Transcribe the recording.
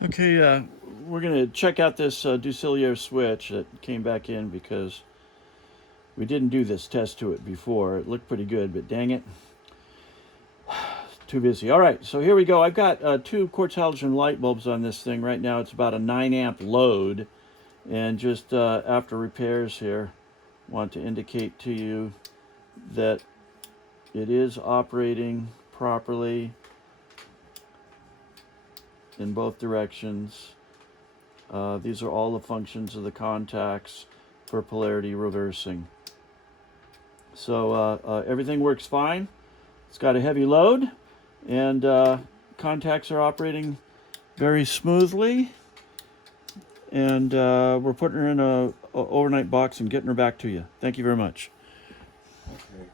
Okay, we're going to check out this Ducellier switch that came back in because we didn't do this test to it before. It looked pretty good, but dang it, too busy. All right, so here we go. I've got two quartz halogen light bulbs on this thing. Right now it's about a 9 amp load. And just after repairs here, want to indicate to you that it is operating properly in both directions. These are all the functions of the contacts for polarity reversing. So everything works fine. It's got a heavy load, and contacts are operating very smoothly. And we're putting her in a overnight box and getting her back to you. Thank you very much. Okay.